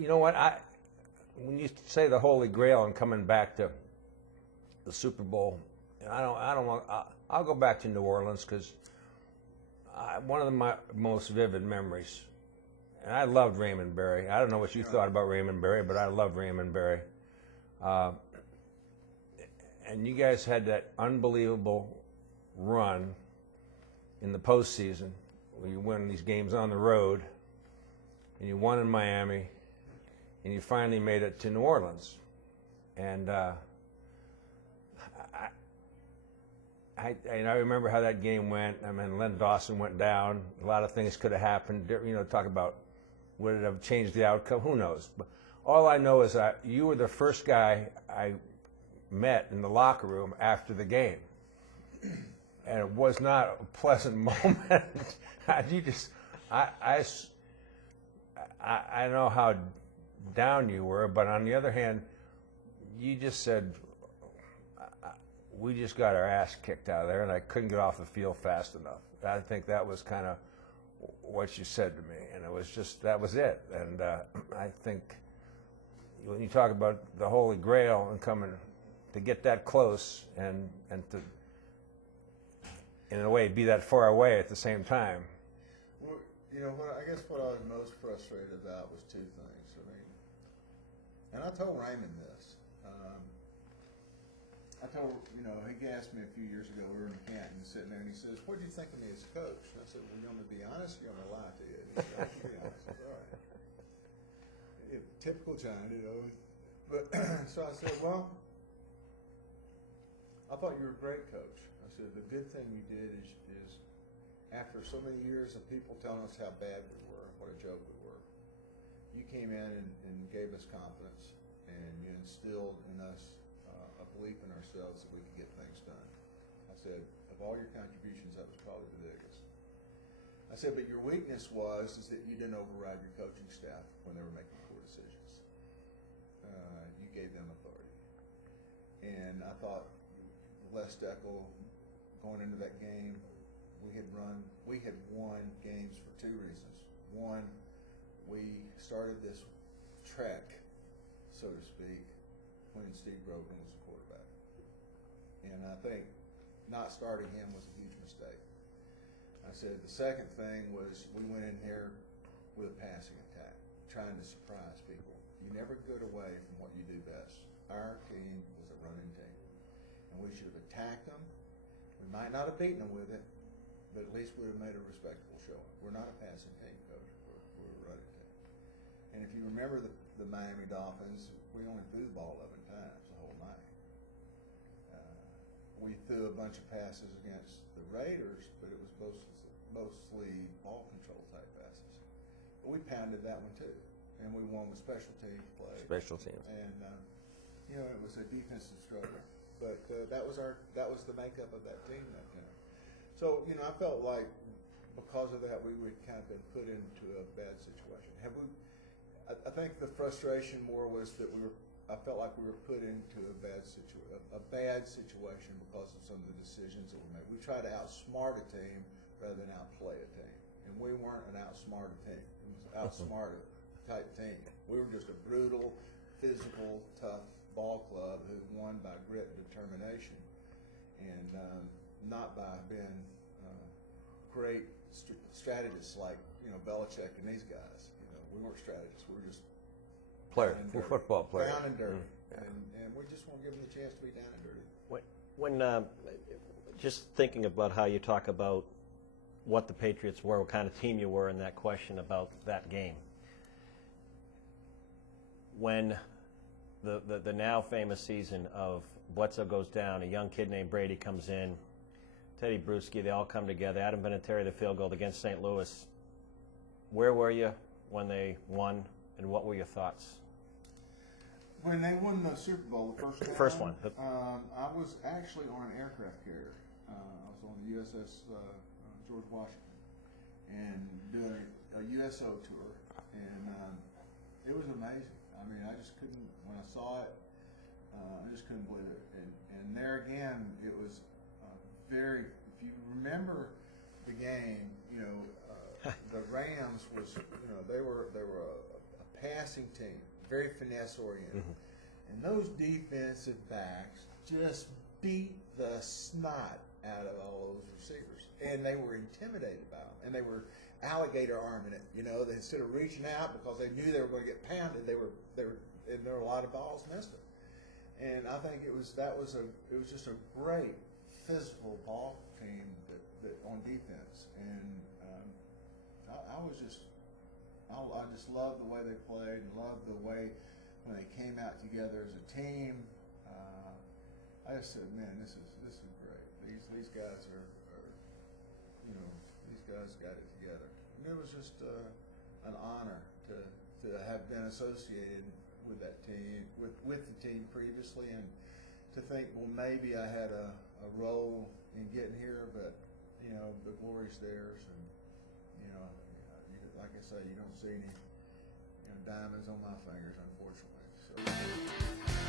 you know what? When you say the Holy Grail and coming back to the Super Bowl, I don't want. I'll go back to New Orleans because one of my most vivid memories, and I loved Raymond Berry. I don't know what you thought about Raymond Berry, but I loved Raymond Berry. And you guys had that unbelievable run in the postseason where you win these games on the road, and you won in Miami, and you finally made it to New Orleans. And I remember how that game went. I mean, Len Dawson went down. A lot of things could have happened. You know, talk about would it have changed the outcome? Who knows? But all I know is that you were the first guy I met in the locker room after the game, and it was not a pleasant moment. I know how down you were, but on the other hand, you just said, we just got our ass kicked out of there, and I couldn't get off the field fast enough. I think that was kind of what you said to me, and it was just, that was it. And I think when you talk about the Holy Grail and coming to get that close and to, in a way, be that far away at the same time. Well, you know, I guess what I was most frustrated about was two things. I mean, and I told Raymond this. You know, he asked me a few years ago, we were in Canton sitting there, and he says, what do you think of me as a coach? And I said, well, you want me to be honest or you want me to lie to you? And he said, I can be honest. I said, all right. Typical John, you know. But so I said, well, I thought you were a great coach. I said, the good thing you did is after so many years of people telling us how bad we were, what a joke we were, you came in and gave us confidence, and you instilled in us a belief in ourselves that we could get things done. I said, of all your contributions, that was probably the biggest. I said, but your weakness is that you didn't override your coaching staff when they were making poor decisions. You gave them authority. And I thought, Les Steckel, going into that game, we had won games for two reasons. One, we started this trek, so to speak, when Steve Grogan was the quarterback. And I think not starting him was a huge mistake. I said the second thing was we went in here with a passing attack, trying to surprise people. You never get away from what you do best. Our team was a running team, and we should have attacked them. We might not have beaten them with it, but at least we would have made a respectable showing. We're not a passing team, Coach. We're a running team. And if you remember the Miami Dolphins, we only threw the ball 11 times the whole night. We threw a bunch of passes against the Raiders, but it was mostly ball control type passes. But we pounded that one too, and we won with special teams play. Special teams. And you know, it was a defensive struggle, but that was the makeup of that team that time. So you know, I felt like because of that, we would kind of been put into a bad situation. I think the frustration more was that I felt like we were put into a bad situation because of some of the decisions that were made. We tried to outsmart a team rather than outplay a team, and we weren't an outsmarted team. It was outsmarted type team. We were just a brutal, physical, tough ball club who won by grit and determination, and not by being great strategists like Belichick and these guys. We weren't strategists. We were just We're football players. Down and dirty. And we just want to give them the chance to be down and dirty. When just thinking about how you talk about what the Patriots were, what kind of team you were in that question about that game. When the now famous season of Bledsoe goes down, a young kid named Brady comes in, Teddy Bruschi, they all come together, Adam Vinatieri, the field goal against St. Louis. Where were you when they won, and what were your thoughts? When they won the Super Bowl, the first one. I was actually on an aircraft carrier. I was on the USS George Washington and doing a USO tour, and it was amazing. I mean, I just couldn't, when I saw it, I just couldn't believe it. And there again, it was very, if you remember the game, the Rams was, they were a passing team, very finesse oriented. And those defensive backs just beat the snot out of all those receivers. And they were intimidated by them. And they were alligator arming it. You know, they, instead of reaching out because they knew they were going to get pounded, and there were a lot of balls missed them. And I think it was just a great physical ball team that on defense. And I just loved the way they played, and loved the way when they came out together as a team. I just said, man, this is great. These guys are these guys got it together. And it was just an honor to have been associated with that team, with the team previously, and to think, well, maybe I had a role in getting here, but the glory's theirs, and like I say, you don't see any diamonds on my fingers, unfortunately. So.